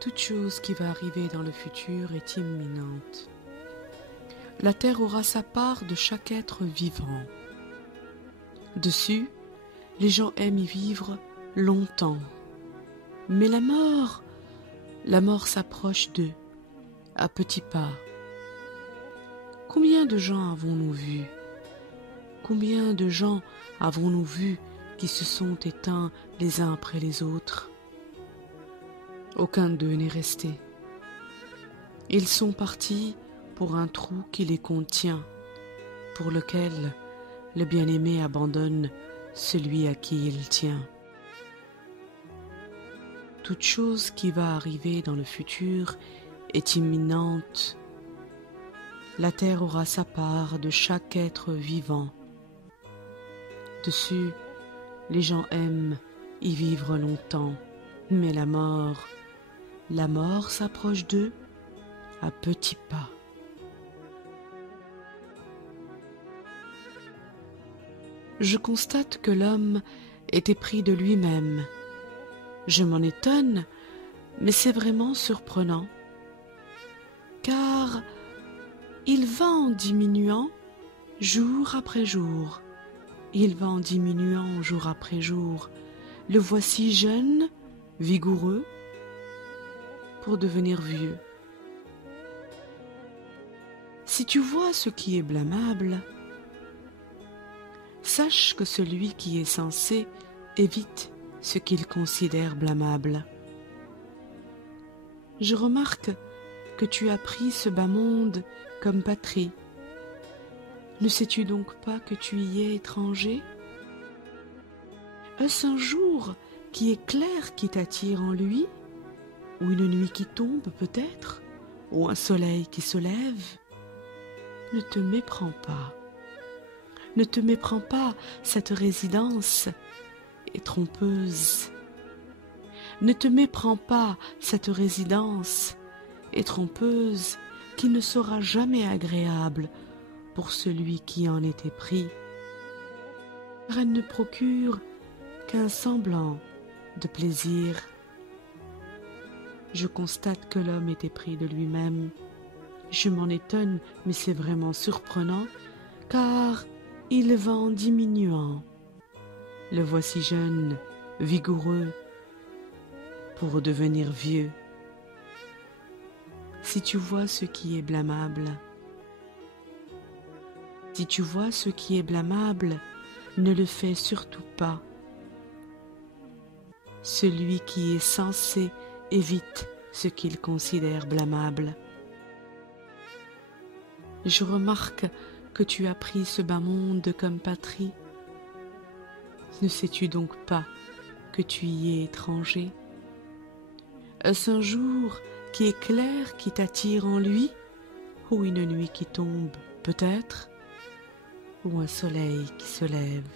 Toute chose qui va arriver dans le futur est imminente. La terre aura sa part de chaque être vivant. Dessus, les gens aiment y vivre longtemps. Mais la mort s'approche d'eux, à petits pas. Combien de gens avons-nous vus? Combien de gens avons-nous vus qui se sont éteints les uns après les autres? Aucun d'eux n'est resté. Ils sont partis pour un trou qui les contient, pour lequel le bien-aimé abandonne celui à qui il tient. Toute chose qui va arriver dans le futur est imminente. La terre aura sa part de chaque être vivant. Dessus, les gens aiment y vivre longtemps, mais la mort s'approche d'eux à petits pas. Je constate que l'homme est épris de lui-même. Je m'en étonne, mais c'est vraiment surprenant, car il va en diminuant jour après jour. Il va en diminuant jour après jour. Le voici jeune, vigoureux, pour devenir vieux. Si tu vois ce qui est blâmable, sache que celui qui est sensé évite ce qu'il considère blâmable. Je remarque que tu as pris ce bas monde comme patrie. Ne sais-tu donc pas que tu y es étranger? Est-ce un jour qui est clair qui t'attire en lui? Ou une nuit qui tombe peut-être? Ou un soleil qui se lève? Ne te méprends pas. Ne te méprends pas, cette résidence est trompeuse. Ne te méprends pas, cette résidence est trompeuse, qui ne sera jamais agréable pour celui qui en est épris. Car elle ne procure qu'un semblant de plaisir. Je constate que l'homme est épris de lui-même. Je m'en étonne, mais c'est vraiment surprenant, car il va en diminuant. Le voici jeune, vigoureux, pour devenir vieux. Si tu vois ce qui est blâmable, si tu vois ce qui est blâmable, ne le fais surtout pas. Celui qui est sensé évite ce qu'il considère blâmable. Je remarque que tu as pris ce bas monde comme patrie. Ne sais-tu donc pas que tu y es étranger? Est-ce un jour qui est clair qui t'attire en lui? Ou une nuit qui tombe, peut-être? Ou un soleil qui se lève?